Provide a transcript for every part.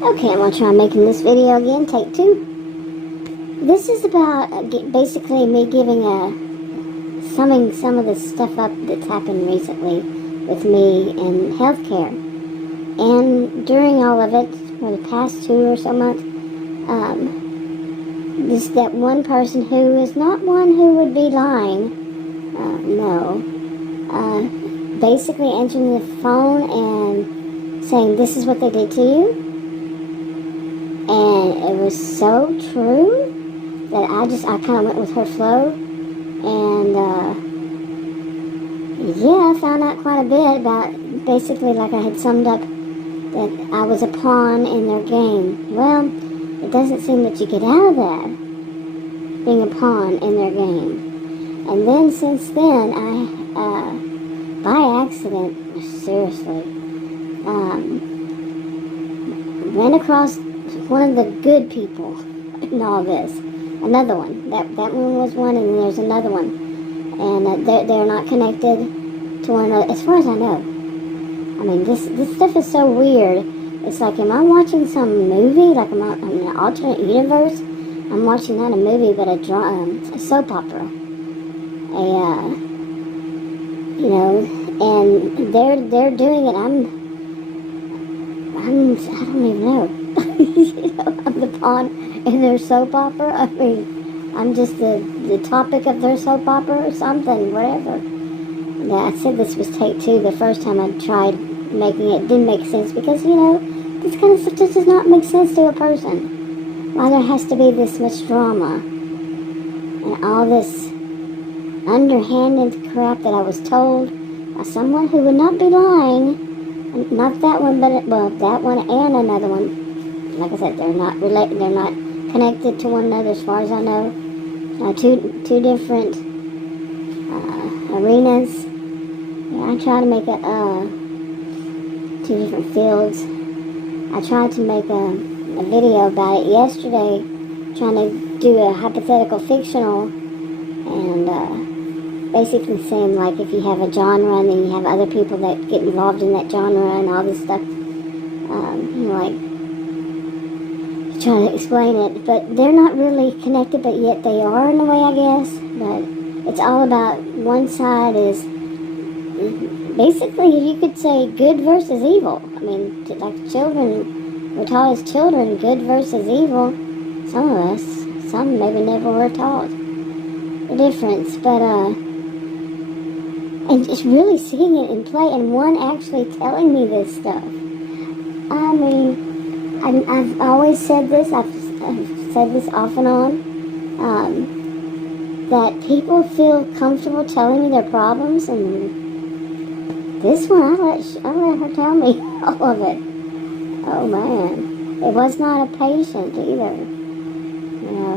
Okay, I'm going to try making this video again, take 2. This is about basically me giving summing some of the stuff up that's happened recently with me in healthcare. And during all of it, for the past 2 or so months, that one person who is not one who would be lying, basically answering the phone and saying, this is what they did to you. And it was so true that I kind of went with her flow. And, I found out quite a bit about, basically, like I had summed up, that I was a pawn in their game. Well, it doesn't seem that you get out of that, being a pawn in their game. And then, since then, I, by accident, seriously, ran across one of the good people in all this. Another one. That one was one, and then there's another one. And they're not connected to one another, as far as I know. I mean, this stuff is so weird. It's like, am I watching some movie? Like, I'm in an alternate universe? I'm watching not a movie, but a soap opera. And they're doing it. I don't even know. I'm the pawn in their soap opera. I mean, I'm just the topic of their soap opera or something, whatever. Yeah, I said this was take 2. The first time I tried making it didn't make sense because, this kind of stuff just does not make sense to a person. Why there has to be this much drama and all this underhanded crap that I was told by someone who would not be lying. Not that one, but that one and another one. Like I said, they're not related. They're not connected to one another, as far as I know. Two different arenas. I try to make 2 different fields. I tried to make a video about it yesterday, trying to do a hypothetical fictional, and basically saying, like, if you have a genre and then you have other people that get involved in that genre and all this stuff, trying to explain it, but they're not really connected, but yet they are in a way, I guess. But it's all about, one side is basically, you could say, good versus evil. I mean, like children, we're taught as children, good versus evil. Some of us, some maybe never were taught the difference, but and just really seeing it in play, and one actually telling me this stuff. I mean, I've always said this, I've said this off and on, that people feel comfortable telling me their problems, and this one, I let her tell me all of it. Oh man, it was not a patient either,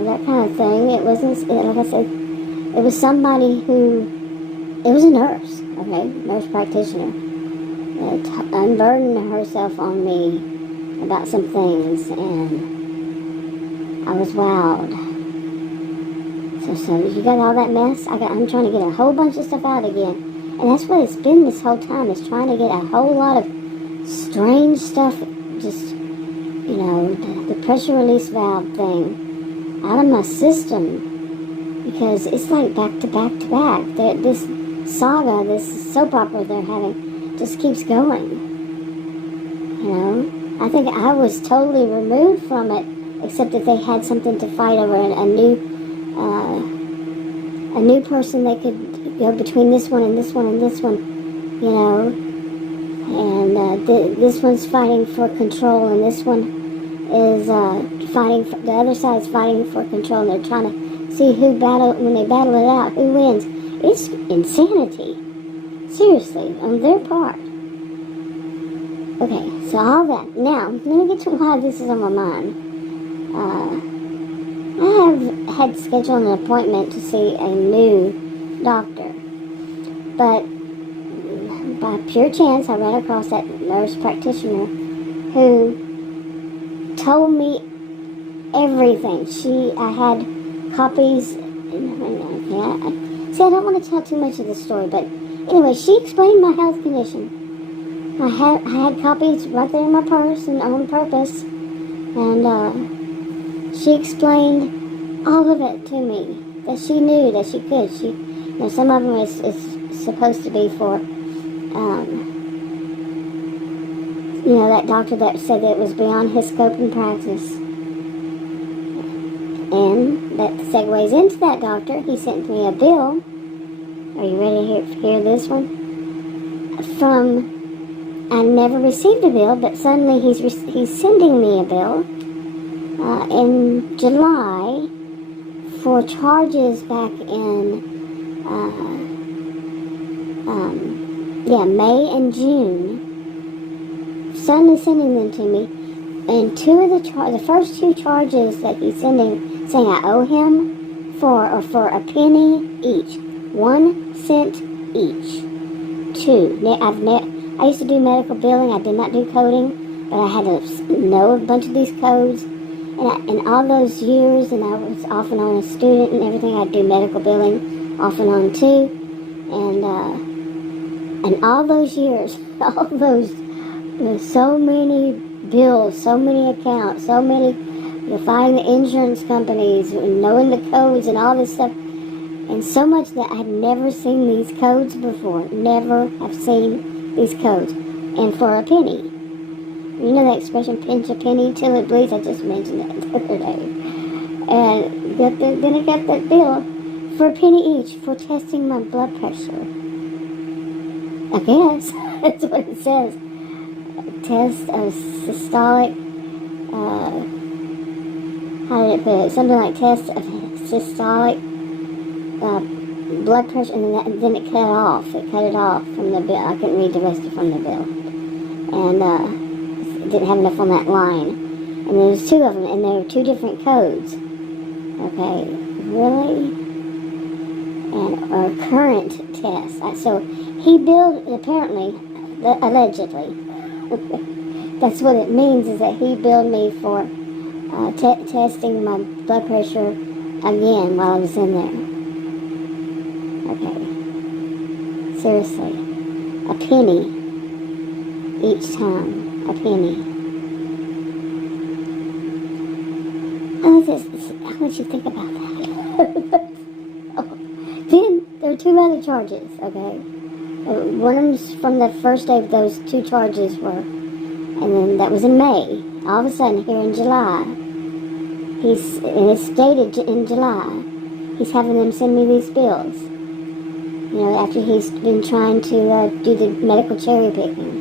that kind of thing. It wasn't, like I said, it was somebody who, it was a nurse, okay, nurse practitioner, unburdened herself on me about some things, and I was wowed. So you got all that mess? I'm trying to get a whole bunch of stuff out again, and that's what it's been this whole time, is trying to get a whole lot of strange stuff, just, the pressure release valve thing out of my system, because it's like back to back to back. This saga, this soap opera they're having, just keeps going. I think I was totally removed from it, except that they had something to fight over, and a new person they could go between this one and this one and this one, and this one's fighting for control, and this one is fighting for, the other side's fighting for control, and they're trying to see when they battle it out, who wins. It's insanity, seriously, on their part. Okay, so all that. Now, let me get to why this is on my mind. I have had scheduled an appointment to see a new doctor, but by pure chance, I ran across that nurse practitioner who told me everything. I had copies. See, I don't want to tell too much of the story, but anyway, she explained my health condition. I had copies right there in my purse, and on purpose, And she explained all of it to me, that she knew that she could. Some of them is supposed to be for, that doctor that said that it was beyond his scope and practice. And that segues into that doctor. He sent me a bill. Are you ready to hear this one? I never received a bill, but suddenly he's sending me a bill in July for charges back in May and June. Suddenly sending them to me, and the first two charges that he's sending, saying I owe him for a penny each, 1 cent each. Two. I used to do medical billing. I did not do coding, but I had to know a bunch of these codes. And all those years, and I was off and on a student and everything, I'd do medical billing off and on too. And all those years, all those, so many bills, so many accounts, so many, finding the insurance companies, knowing the codes and all this stuff. And so much that I had never seen these codes before. Never have seen these codes. And for a penny. You know that expression, pinch a penny till it bleeds? I just mentioned that the other day. And then I got that bill for a penny each for testing my blood pressure. I guess. That's what it says. A test of systolic, how did it put it? Something like test of systolic blood pressure, and then it cut it off. It cut it off from the bill. I couldn't read the rest from the bill. And, didn't have enough on that line. And there was two of them, and there were two different codes. Okay, really? And or current test. So he billed, apparently, allegedly. That's what it means, is that he billed me for testing my blood pressure again while I was in there. Okay. Seriously. A penny each time. A penny. I want you to think about that. Then there are two other charges, okay? One of them's from the first day of those two charges were, and then that was in May. All of a sudden, here in July, and it's stated in July, he's having them send me these bills. After he's been trying to do the medical cherry picking.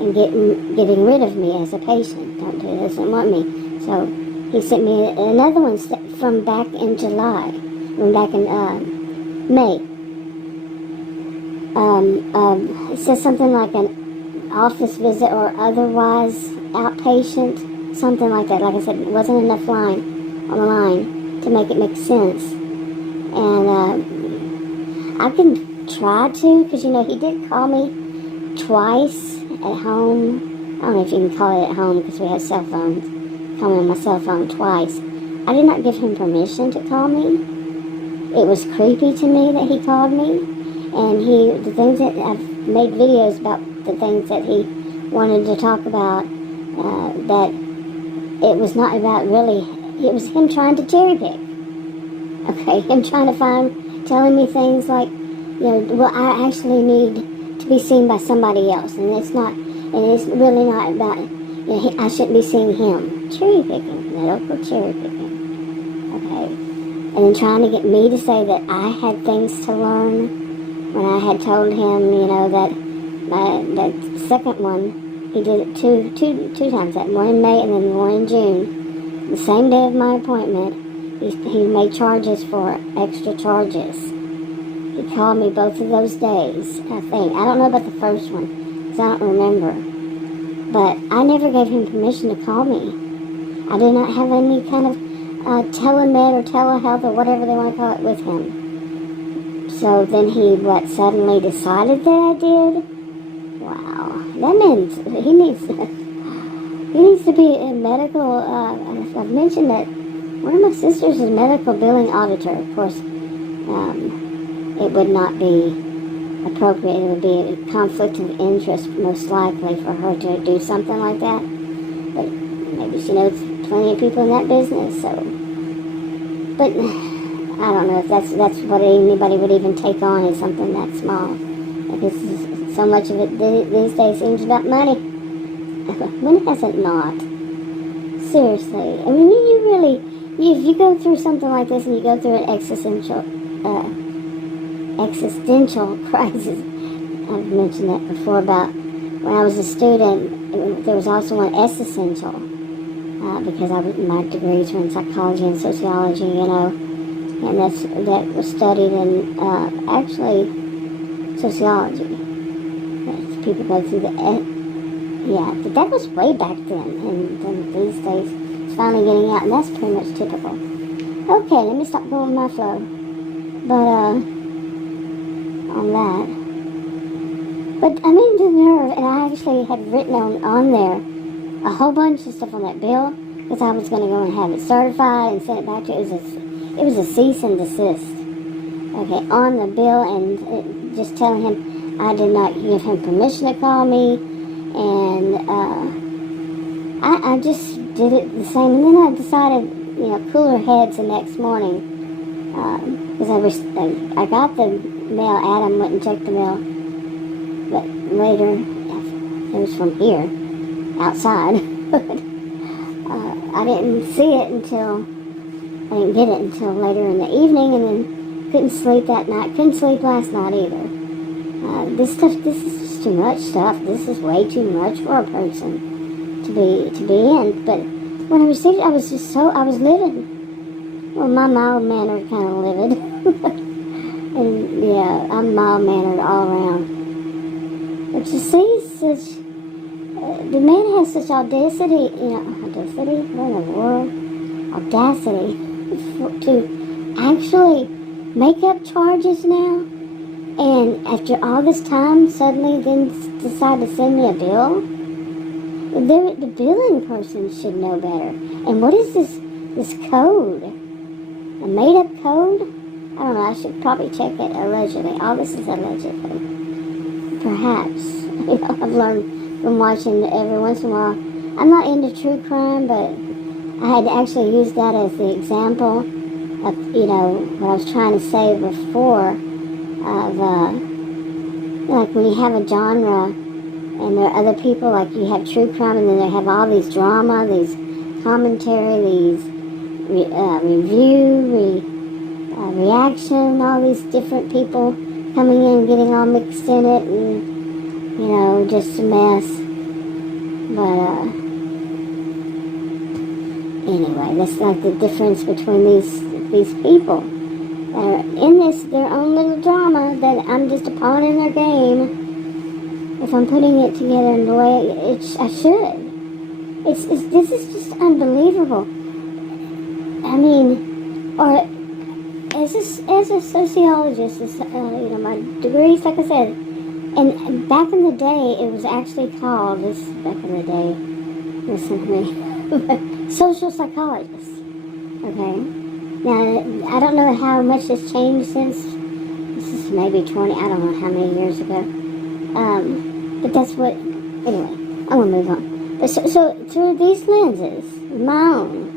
And getting rid of me as a patient. Doesn't want me. So he sent me another one from back in July, from back in May. It says something like an office visit or otherwise outpatient, something like that. Like I said, it wasn't enough line on the line to make it make sense. And I can try to, because he did call me twice. At home. I don't know if you can call it at home because we have cell phones. Call me on my cell phone twice. I did not give him permission to call me. It was creepy to me that he called me. And the things that I've made videos about, the things that he wanted to talk about, that it was not about really, it was him trying to cherry pick. Okay, him trying to telling me things like, I actually need to be seen by somebody else, and it's really not about, I shouldn't be seeing him. Cherry picking, medical cherry picking. Okay. And then trying to get me to say that I had things to learn when I had told him, that second one, he did it two times, that one in May and then one in June. The same day of my appointment, he made charges for extra charges. He called me both of those days, I think. I don't know about the first one, because I don't remember. But I never gave him permission to call me. I did not have any kind of telemed or telehealth or whatever they want to call it with him. So then he, suddenly decided that I did? Wow. That means he needs to be a medical, I've mentioned that one of my sisters is a medical billing auditor. Of course, it would not be appropriate. It would be a conflict of interest, most likely, for her to do something like that. But maybe she knows plenty of people in that business, so. But I don't know if that's what anybody would even take on is something that small. Because so much of it these days seems about money. When has it not? Seriously. I mean, you really, if you go through something like this and you go through an existential crisis, I've mentioned that before about when I was a student, there was also one existential, because my degrees were in psychology and sociology, and that was studied in, actually, sociology. People go through but that was way back then, and these days it's finally getting out, and that's pretty much typical. Okay, let me stop going with my flow. But, on that. But I mean, the nerve, and I actually had written on there a whole bunch of stuff on that bill, because I was going to go and have it certified and send it back to, it was a cease and desist. Okay, on the bill, and just telling him I did not give him permission to call me, and I just did it the same. And then I decided, cooler heads the next morning, because I got the mail. Adam went and checked the mail, but later it was from here, outside. I didn't see it until I didn't get it until later in the evening, and then couldn't sleep that night. Couldn't sleep last night either. This is just too much stuff. This is way too much for a person to be in. But when I received it, I was livid. Well, my mild-mannered kind of livid. And yeah, I'm mild-mannered all around. But you see, the man has such audacity, audacity? What in the world? Audacity to actually make up charges now, and after all this time, suddenly then decide to send me a bill? The billing person should know better. And what is this code? A made-up code? I don't know, I should probably check it. Allegedly. All this is allegedly. Perhaps. I've learned from watching every once in a while. I'm not into true crime, but I had actually used that as the example of, what I was trying to say before of, like when you have a genre and there are other people, like you have true crime and then they have all these drama, these commentary, these reaction, all these different people coming in and getting all mixed in it, and, just a mess. But, anyway, that's like the difference between these people that are in their own little drama, that I'm just a pawn in their game if I'm putting it together in the way I should. This is just unbelievable. I mean, or as a sociologist, my degrees, like I said, and back in the day, it was actually called, back in the day, listen to me, social psychologist, okay? Now, I don't know how much has changed since, this is maybe 20, I don't know how many years ago, but that's what, anyway, I'm going to move on. But so through these lenses, my own,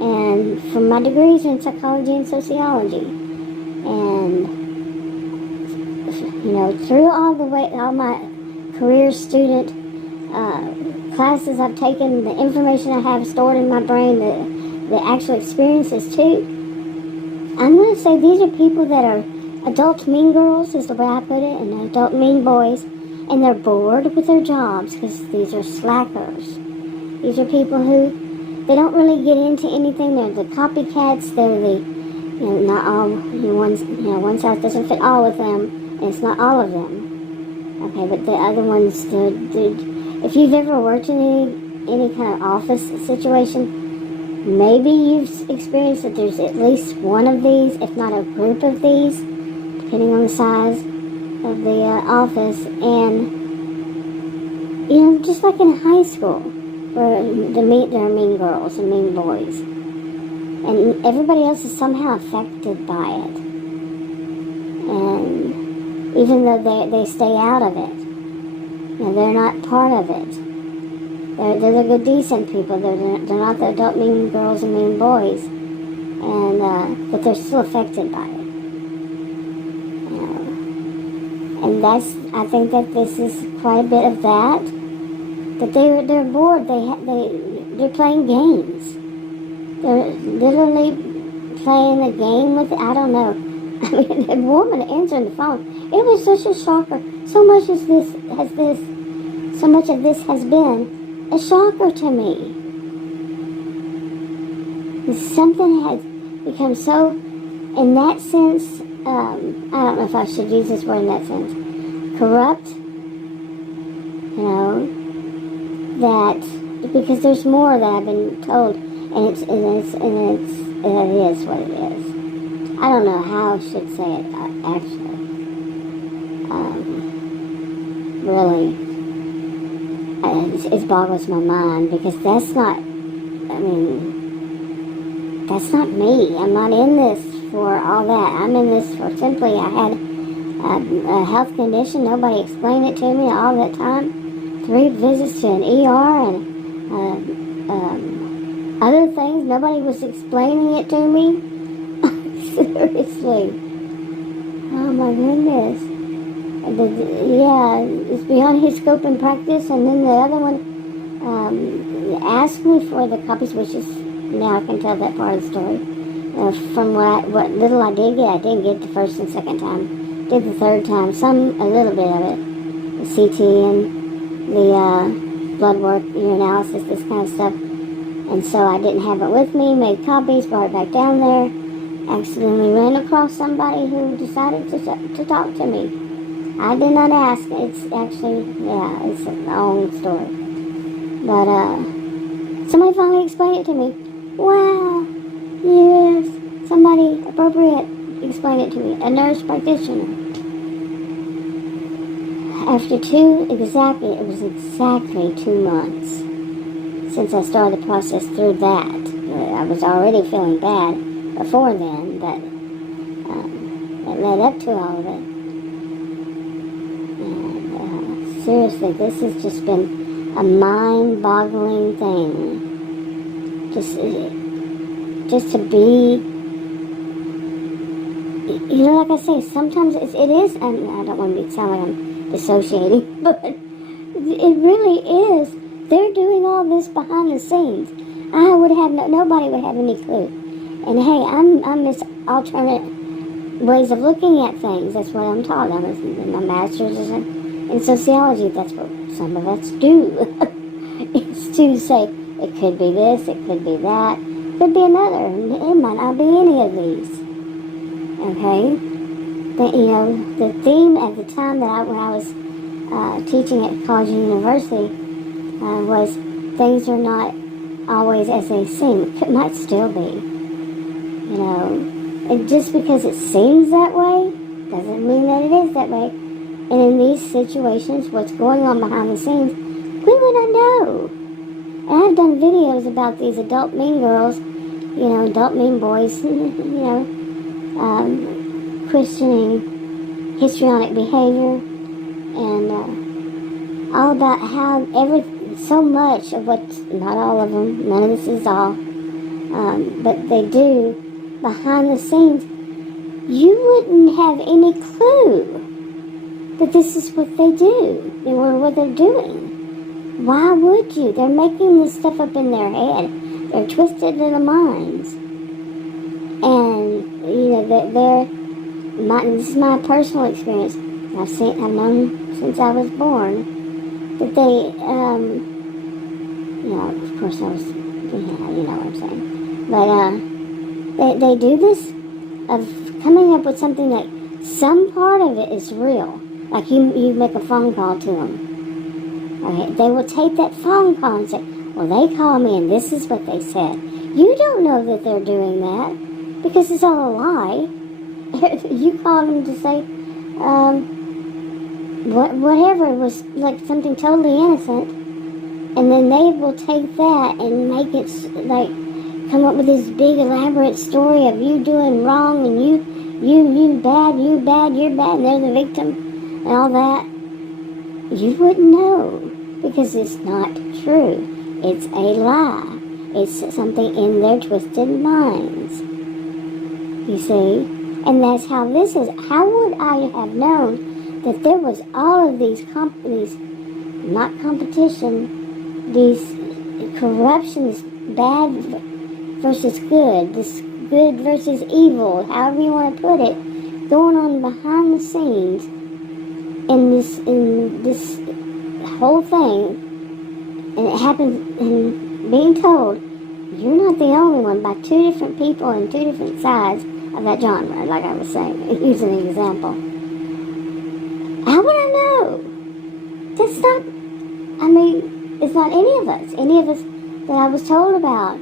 and from my degrees in psychology and sociology, and through all my career student classes I've taken, the information I have stored in my brain, the actual experiences too, I'm going to say these are people that are adult mean girls, is the way I put it, and adult mean boys, and they're bored with their jobs because these are slackers. These are people who, they don't really get into anything. They're the copycats. They're the, not all, one size doesn't fit all of them, and it's not all of them. Okay, but the other ones, if you've ever worked in any kind of office situation, maybe you've experienced that there's at least one of these, if not a group of these, depending on the size of the office, and, just like in high school, where there are mean girls and mean boys, and everybody else is somehow affected by it, and even though they stay out of it, they're not part of it, They're the good, decent people. They're not the adult mean girls and mean boys. And, but they're still affected by it. You know. And I think that this is quite a bit of that. That they're bored. They're playing games. They're literally playing a game with, I don't know. I mean, a woman answering the phone. It was such a shocker. So much of this has been a shocker to me. Something has become so, in that sense, I don't know if I should use this word in that sense, corrupt, you know, that, because there's more that I've been told, and it is what it is. I don't know how I should say it, actually. Really, it boggles my mind, because that's not me. I'm not in this for all that. I'm in this for simply, I had a health condition. Nobody explained it to me all that time. 3 visits to an ER and other things. Nobody was explaining it to me. Seriously. Oh my goodness. Yeah, it's beyond his scope and practice. And then the other one asked me for the copies, which is, now I can tell that part of the story. From what little I didn't get the first and second time. Did the third time, a little bit of it. The CT and the blood work, urinalysis, this kind of stuff. And so I didn't have it with me, made copies, brought it back down there. Accidentally ran across somebody who decided to talk to me. I did not ask. It's actually, it's a long story. But somebody finally explained it to me. Wow, yes, somebody appropriate explained it to me, a nurse practitioner. After it was exactly 2 months since I started the process through that. I was already feeling bad before then, but it led up to all of it. And seriously, this has just been a mind-boggling thing. Just to be, like I say, sometimes it is, and I don't want to sound like I'm dissociating, but it really is. They're doing all this behind the scenes. Nobody would have any clue. And hey, I'm this alternate ways of looking at things. That's what I'm taught. My master's is in sociology. That's what some of us do. It's to say, it could be this, it could be that, could be another. It might not be any of these. Okay? The theme at the time that when I was teaching at college and university was things are not always as they seem. It might still be. And just because it seems that way doesn't mean that it is that way. And in these situations, what's going on behind the scenes, we would not know. And I've done videos about these adult mean girls, adult mean boys, questioning histrionic behavior, and all about how so much of what's, not all of them, none of this is all, but they do behind the scenes, you wouldn't have any clue that this is what they do, or what they're doing. Why would you? They're making this stuff up in their head. They're twisted little minds. And, this is my personal experience. I've known since I was born that they, of course I was, you know what I'm saying. But, they do this of coming up with something that some part of it is real. Like you make a phone call to them. Okay, they will take that phone call and say, well, they called me and this is what they said. You don't know that they're doing that because it's all a lie. You called them to say, whatever, it was like something totally innocent. And then they will take that and make it, like, come up with this big elaborate story of you doing wrong and you bad, you're bad, and they're the victim and all that. You wouldn't know because it's not true. It's a lie. It's something in their twisted minds. You see? And that's how this is. How would I have known that there was all of these not competition, these corruption, this bad versus good, this good versus evil, however you want to put it, going on behind the scenes in this whole thing, and it happens, and being told you're not the only one by two different people in two different sides of that genre, like I was saying, using an example. How would I know? That's not, it's not any of us that I was told about.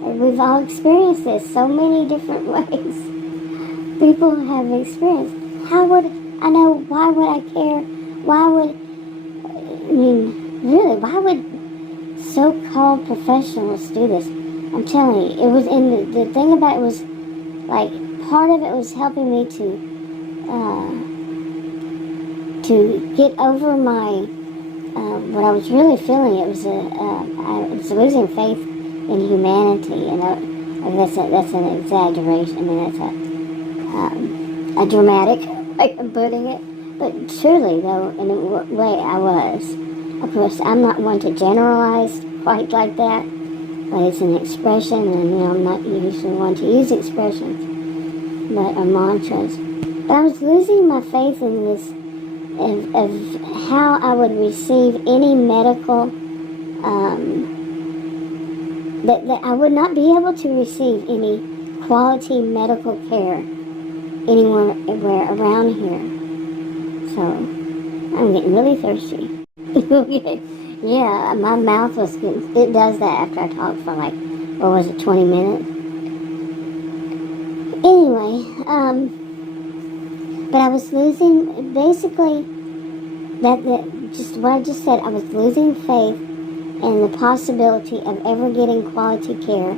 We've all experienced this so many different ways. People have experienced. How would I know? Why would I care? Why would so-called professionals do this? I'm telling you, it was in the thing about it was like part of it was helping me to get over my what I was really feeling. It was I was losing faith in humanity, and that's an exaggeration. I mean, that's a dramatic way of putting it, but truly, though, in a way, I was. Of course, I'm not one to generalize quite like that, but it's an expression, and I'm not usually one to use expressions, but mantras. But I was losing my faith in this of how I would receive any medical. That I would not be able to receive any quality medical care anywhere around here. So I'm getting really thirsty. Yeah, my mouth was getting, it does that after I talk for like, 20 minutes? Anyway, but I was losing, basically, just what I just said, I was losing faith in the possibility of ever getting quality care.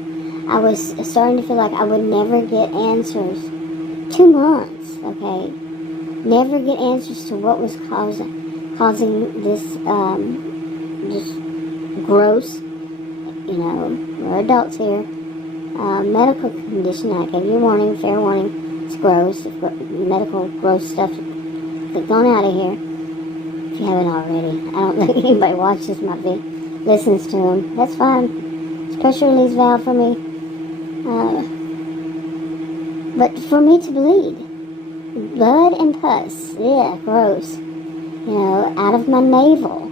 I was starting to feel like I would never get answers. 2 months, okay? Never get answers to what was causing this, just gross, we're adults here, medical condition. I gave you a warning, fair warning. It's gross, medical gross stuff. Click on out of here if you haven't already. I don't think anybody watches my video. Listens to them. That's fine. It's pressure release valve for me. But for me to bleed, blood and pus, yeah, gross, out of my navel.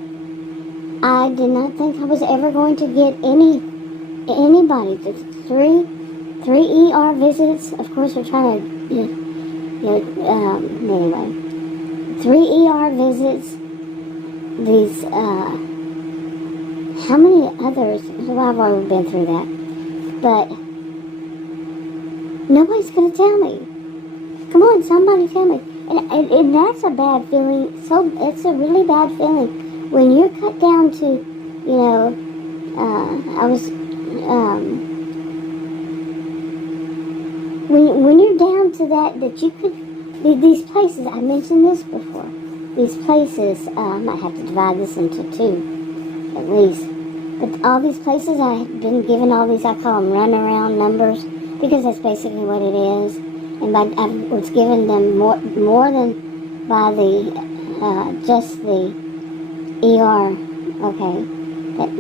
I did not think I was ever going to get anybody. Just three ER visits. Of course, we're trying to, anyway, 3 ER visits. These, how many others? Well, I've already been through that. But nobody's going to tell me. Come on, somebody tell me. And that's a bad feeling. So it's a really bad feeling when you're cut down to, I was, when you're down to that you could, these places, I mentioned this before, these places, I might have to divide this into 2, at least. But all these places, I had been given all these, I call them runaround numbers, because that's basically what it is. And I was given them more than by the, just the ER, okay,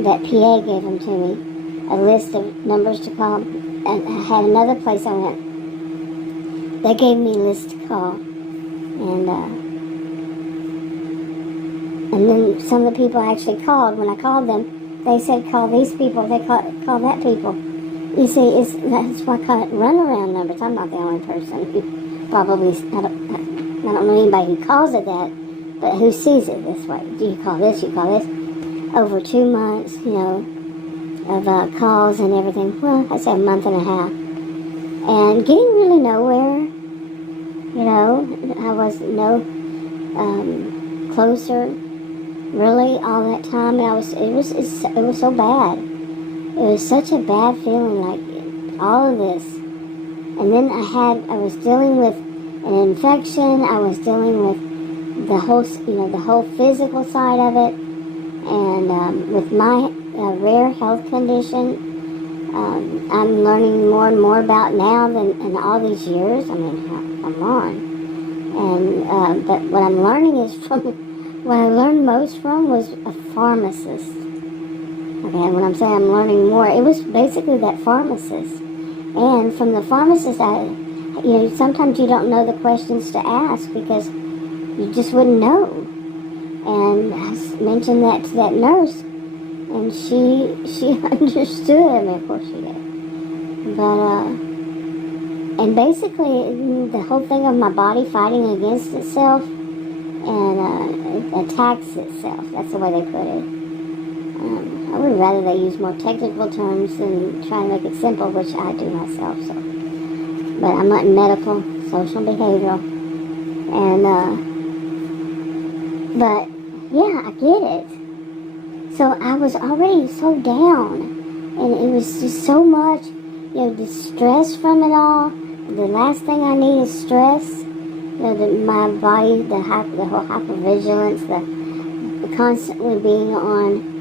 that PA gave them to me, a list of numbers to call. And I had another place I went, they gave me a list to call. And then some of the people I actually called, when I called them, they said call these people, they call that people. You see, that's why I call it runaround numbers. I'm not the only person who probably, I don't know anybody who calls it that, but who sees it this way. Do you call this, you call this? Over 2 months, of calls and everything. Well, I'd say a month and a half. And getting really nowhere, I was no closer, really, all that time. And it was so bad. It was such a bad feeling, like all of this. And then I was dealing with an infection. I was dealing with the whole physical side of it. And with my rare health condition. I'm learning more and more about now than in all these years. I mean, come on. And but what I'm learning is from what I learned most from was a pharmacist. Okay, when I'm saying I'm learning more, it was basically that pharmacist. And from the pharmacist, sometimes you don't know the questions to ask because you just wouldn't know. And I mentioned that to that nurse, and she understood. I mean, of course she did. But and basically the whole thing of my body fighting against itself and it attacks itself. That's the way they put it. I would rather they use more technical terms than try and make it simple, which I do myself. So, but I'm not in medical, social, behavioral, and but yeah, I get it. So I was already so down, and it was just so much, the stress from it all. The last thing I need is stress. My body, the whole hypervigilance, the constantly being on.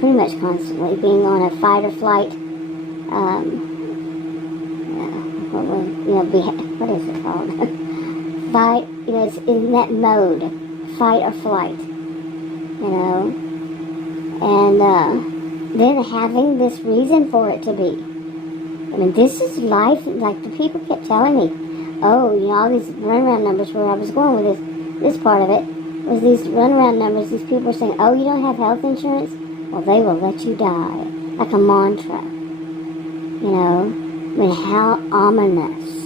Pretty much constantly being on a fight or flight, what is it called? Fight, it's in that mode, fight or flight, and then having this reason for it to be. I mean, this is life. Like the people kept telling me, all these runaround numbers. Where I was going with this part of it was these runaround numbers. These people were saying, you don't have health insurance? Well, they will let you die, like a mantra. I mean, how ominous.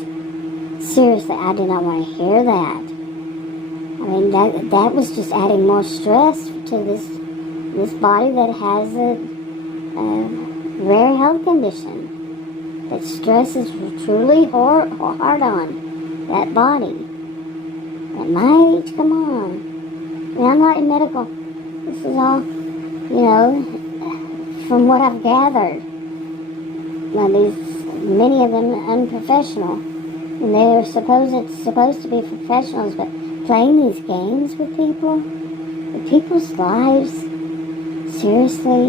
Seriously, I did not want to hear that. I mean, that was just adding more stress to this body that has a rare health condition. That stress is truly hard on that body. At my age, come on. I mean, I'm not in medical. This is all... from what I've gathered, many of them unprofessional, and they're supposed to be professionals, but playing these games with people's lives, seriously.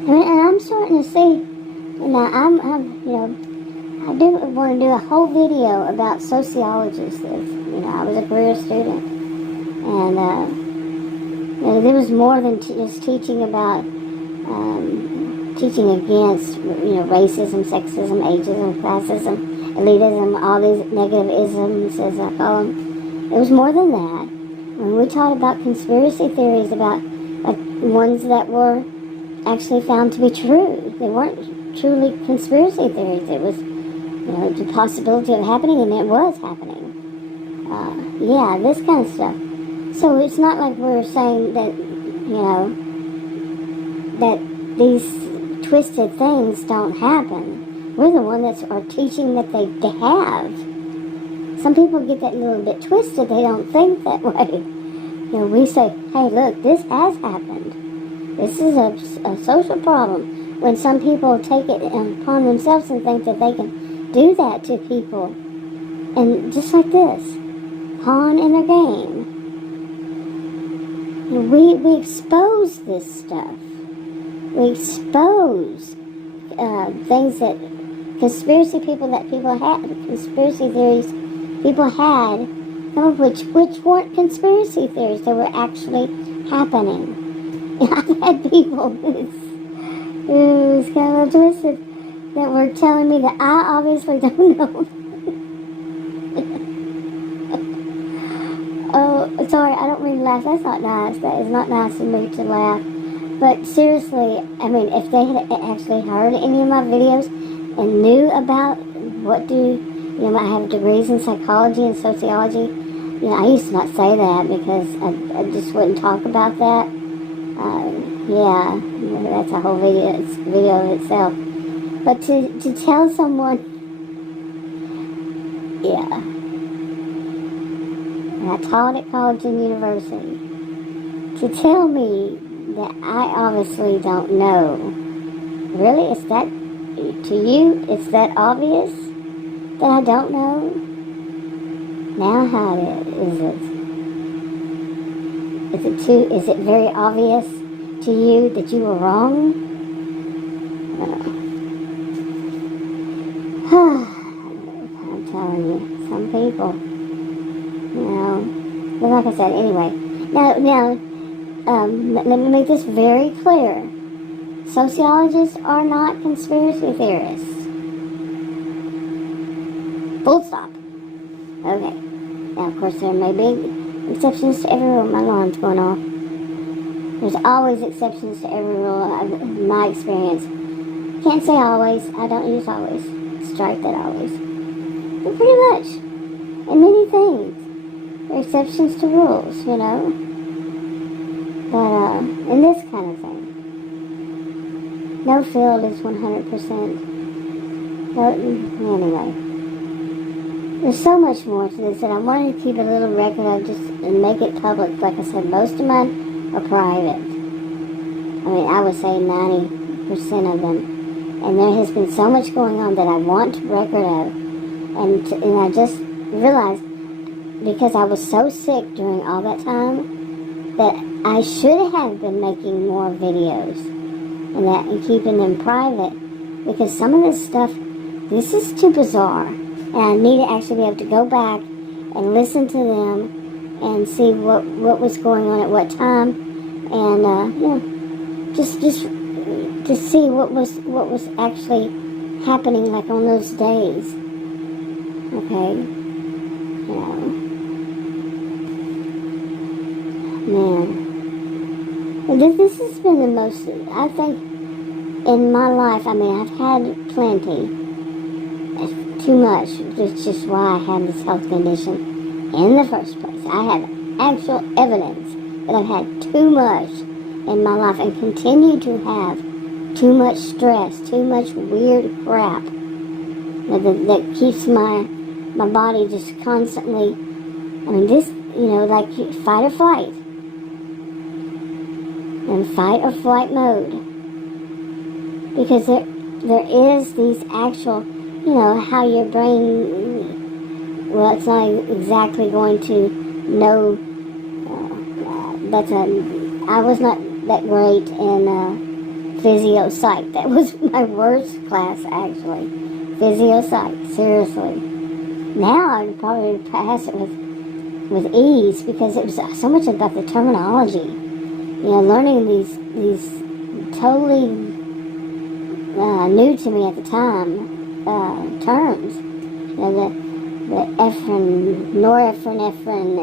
I mean, and I'm starting to see. Now, I do want to do a whole video about sociologists. I was a career student, and. There was more than just teaching about, teaching against, racism, sexism, ageism, classism, elitism, all these negative isms, as I call them. It was more than that. When we taught about conspiracy theories, about ones that were actually found to be true. They weren't truly conspiracy theories. It was, the possibility of happening, and it was happening. This kind of stuff. So it's not like we're saying that, that these twisted things don't happen. We're the ones that are teaching that they have. Some people get that a little bit twisted. They don't think that way. We say, hey, look, this has happened. This is a social problem. When some people take it upon themselves and think that they can do that to people. And just like this, pawn in their game. We expose this stuff. We expose things that conspiracy theories people had, some of which weren't conspiracy theories. They were actually happening. I've had people who's kind of twisted that were telling me that I obviously don't know. Oh, sorry, I don't mean to laugh. That's not nice. That is not nice of me to laugh. But seriously, I mean, if they had actually heard any of my videos and knew about I have degrees in psychology and sociology. I used to not say that because I just wouldn't talk about that. That's a whole video in itself. But to tell someone, and I taught at college and university, to tell me that I obviously don't know. Really? Is that, to you, it's that obvious that I don't know? Now how is it? Is it very obvious to you that you were wrong? I'm telling you, some people, but like I said, anyway. Now, let me make this very clear. Sociologists are not conspiracy theorists. Full stop. Okay. Now, of course, there may be exceptions to every rule. My alarm's going off. There's always exceptions to every rule, in my experience. Can't say always. I don't use always. Strike that always. But pretty much, in many things, there are exceptions to rules, But in this kind of thing, no field is 100%. Anyway, there's so much more to this, and I wanted to keep a little record of just and make it public. Like I said, most of mine are private. I mean, I would say 90% of them. And there has been so much going on that I want record of. And I just realized, because I was so sick during all that time, that I should have been making more videos and keeping them private, because some of this stuff, this is too bizarre, and I need to actually be able to go back and listen to them and see what was going on at what time, and just to see what was actually happening, like on those days. Okay, man, this has been the most, I think, in my life. I mean, I've had plenty, too much, which is just why I had this health condition in the first place. I have actual evidence that I've had too much in my life and continue to have too much stress, too much weird crap that keeps my body just constantly, I mean, this, like fight or flight. In fight or flight mode. Because there is these actual, how your brain, well, it's not exactly going to know, I was not that great in physio-psych. That was my worst class, actually. Physio-psych, seriously. Now I would probably pass it with ease, because it was so much about the terminology. Learning these totally new to me at the time terms. The norepinephrine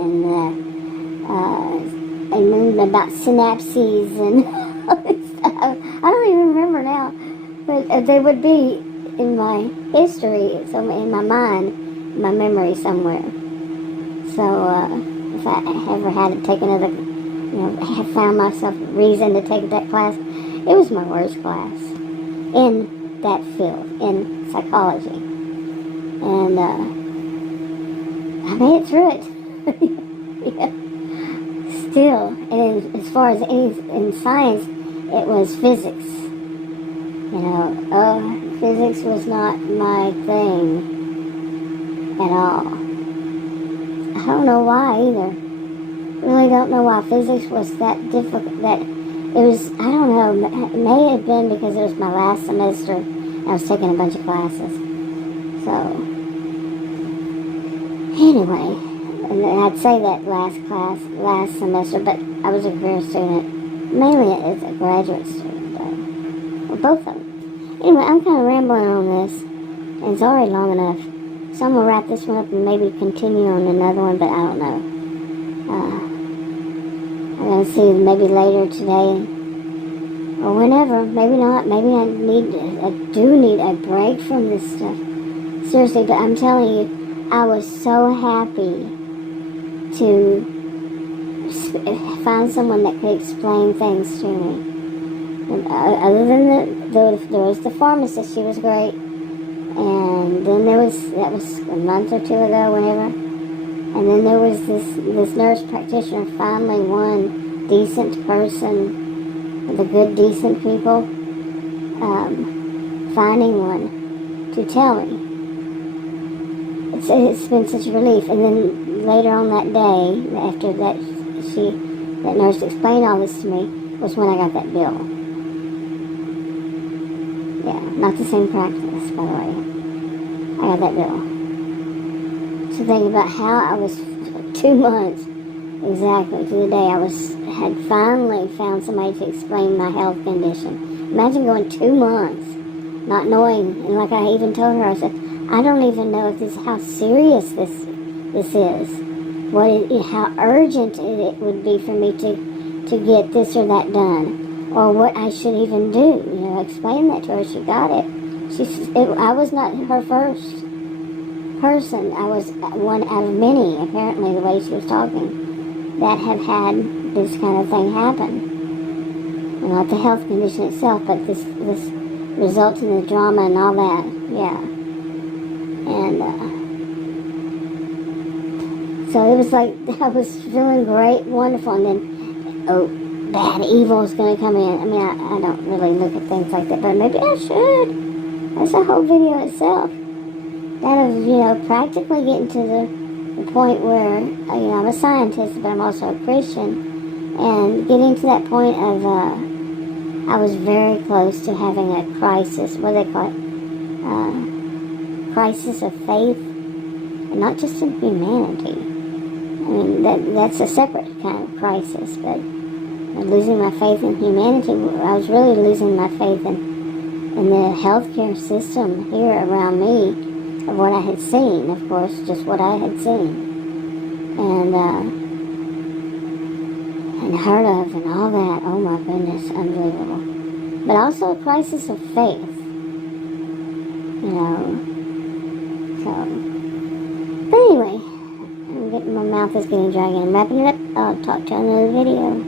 and about synapses and all this stuff. I don't even remember now, but they would be in my history, so in my mind, my memory somewhere. So if I ever had to take another, have found myself reason to take that class, it was my worst class in that field, in psychology. And I made it through it. Yeah. Still, and as far as in science, it was physics. Physics was not my thing at all. I don't know why either. Really don't know why physics was that difficult. That it was, I don't know, it may have been because it was my last semester and I was taking a bunch of classes. So, anyway, and I'd say that last semester, but I was a career student, mainly as a graduate student, well, both of them. Anyway, I'm kind of rambling on this, and it's already long enough, so I'm going to wrap this one up and maybe continue on another one, but I don't know. I'm going to see maybe later today, or whenever, maybe not, maybe I do need a break from this stuff, seriously, but I'm telling you, I was so happy to find someone that could explain things to me. And other than there was the pharmacist, she was great, and then that was a month or two ago, whenever, and then there was this nurse practitioner, finally one decent person, the good decent people, finding one to tell me. It's been such a relief. And then later on that day, after that nurse explained all this to me, was when I got that bill. Yeah, not the same practice, by the way. I got that bill. So think about how I was 2 months, exactly, to the day had finally found somebody to explain my health condition. Imagine going 2 months, not knowing, and like I even told her, I said, I don't even know if how serious this is. How urgent it would be for me to get this or that done, or what I should even do. Explain that to her. She got it. I was not her first person. I was one out of many, apparently, the way she was talking, that have had this kind of thing happen. And not the health condition itself, but this results in the drama and all that. Yeah. And so it was like, I was feeling great, wonderful, and then, bad evil is going to come in. I mean, I don't really look at things like that, but maybe I should. That's a whole video itself. That of, practically getting to the point where, I'm a scientist, but I'm also a Christian, and getting to that point of, I was very close to having a crisis, what do they call it? Crisis of faith, and not just in humanity. I mean, that's a separate kind of crisis, but losing my faith in humanity, I was really losing my faith in the healthcare system here around me, of what I had seen, of course, just what I had seen, and heard of, and all that. Oh my goodness, unbelievable. But also a crisis of faith, so. But anyway, my mouth is getting dry again. I'm wrapping it up. I'll talk to you in another video.